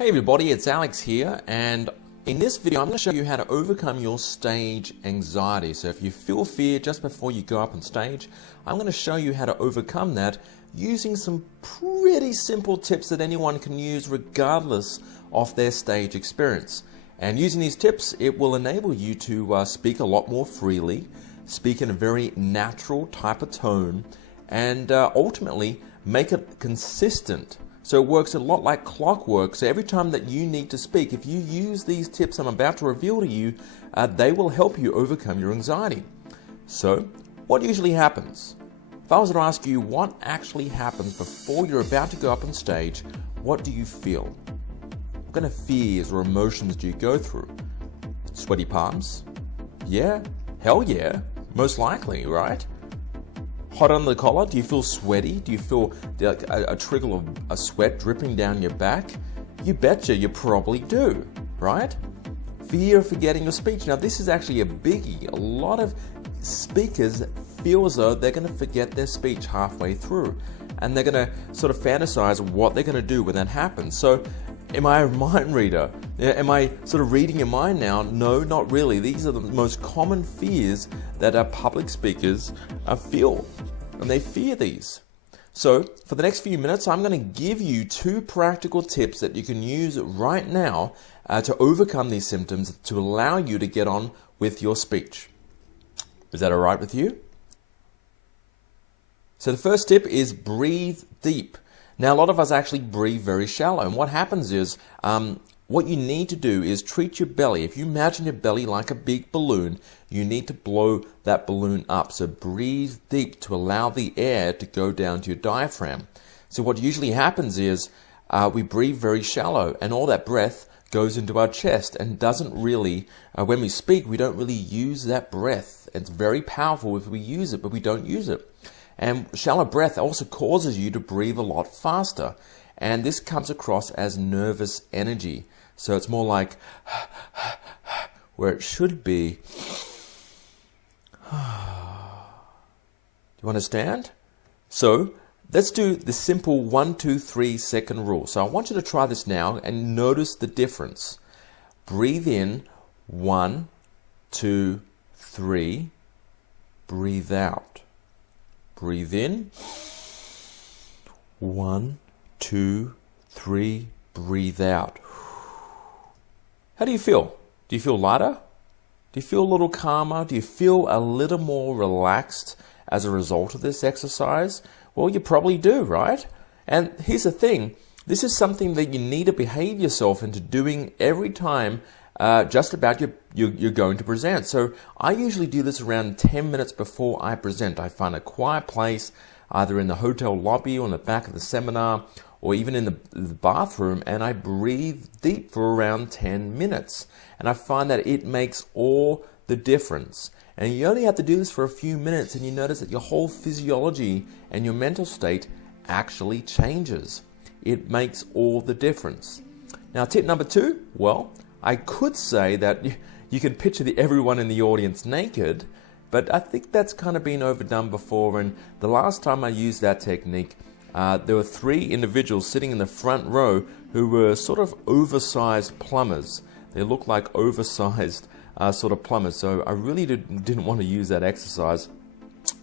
Hey everybody, it's Alex here, and in this video I'm going to show you how to overcome your stage anxiety. So if you feel fear just before you go up on stage, I'm going to show you how to overcome that using some pretty simple tips that anyone can use regardless of their stage experience. And using these tips, it will enable you to speak a lot more freely, speak in a very natural type of tone, and ultimately make it consistent. So it works a lot like clockwork. So every time that you need to speak, if you use these tips I'm about to reveal to you, they will help you overcome your anxiety. So what usually happens? If I was to ask you what actually happens before you're about to go up on stage, what do you feel? What kind of fears or emotions do you go through? Sweaty palms? Yeah? Hell yeah. Most likely, right? Hot under the collar? Do you feel sweaty? Do you feel like a trickle of a sweat dripping down your back? You betcha you probably do, right? Fear of forgetting your speech. Now this is actually a biggie. A lot of speakers feel as though they're going to forget their speech halfway through, and they're going to sort of fantasize what they're going to do when that happens. So am I a mind reader? Am I sort of reading your mind now? No, not really. These are the most common fears that our public speakers feel, and they fear these. So for the next few minutes, I'm going to give you 2 practical tips that you can use right now to overcome these symptoms to allow you to get on with your speech. Is that all right with you? So the first tip is breathe deep. Now, a lot of us actually breathe very shallow, and what happens is what you need to do is treat your belly. If you imagine your belly like a big balloon, you need to blow that balloon up. So breathe deep to allow the air to go down to your diaphragm. So what usually happens is we breathe very shallow, and all that breath goes into our chest and doesn't really, when we speak, we don't really use that breath. It's very powerful if we use it, but we don't use it. And shallow breath also causes you to breathe a lot faster. And this comes across as nervous energy. So it's more like where it should be. Do you understand? So let's do the simple 1, 2, 3 second rule. So I want you to try this now and notice the difference. Breathe in, 1, 2, 3. Breathe out. Breathe in, 1, 2, 3, breathe out. How do you feel? Do you feel lighter? Do you feel a little calmer? Do you feel a little more relaxed as a result of this exercise? Well, you probably do, right? And here's the thing, this is something that you need to behave yourself into doing every time just about you're going to present. So I usually do this around 10 minutes before I present. I find a quiet place, either in the hotel lobby or in the back of the seminar, or even in the bathroom, and I breathe deep for around 10 minutes. And I find that it makes all the difference. And you only have to do this for a few minutes, and you notice that your whole physiology and your mental state actually changes. It makes all the difference. Now, tip number 2, well, I could say that you can picture everyone in the audience naked, but I think that's kind of been overdone before. And the last time I used that technique, there were 3 individuals sitting in the front row who were sort of oversized plumbers. They looked like oversized sort of plumbers. So I really didn't want to use that exercise.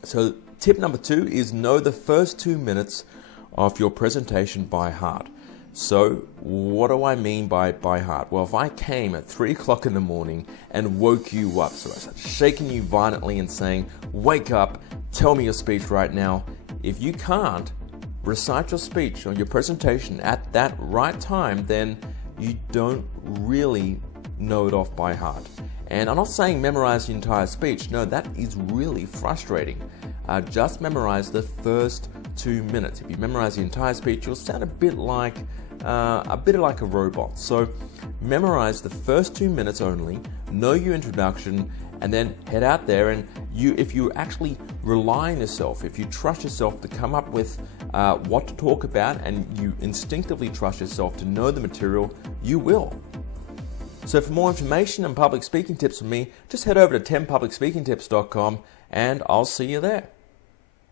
So tip number 2 is know the first 2 minutes of your presentation by heart. So what do I mean by heart? Well, if I came at 3 o'clock in the morning and woke you up, so I started shaking you violently and saying, wake up, tell me your speech right now. If you can't recite your speech or your presentation at that right time, then you don't really know it off by heart. And I'm not saying memorize the entire speech. No, that is really frustrating. Just memorize the first 2 minutes. If you memorize the entire speech, you'll sound a bit like a robot. So memorize the first 2 minutes only, know your introduction, and then head out there. And if you actually rely on yourself, if you trust yourself to come up with what to talk about, and you instinctively trust yourself to know the material, you will. So for more information and public speaking tips from me, just head over to 10publicspeakingtips.com, and I'll see you there.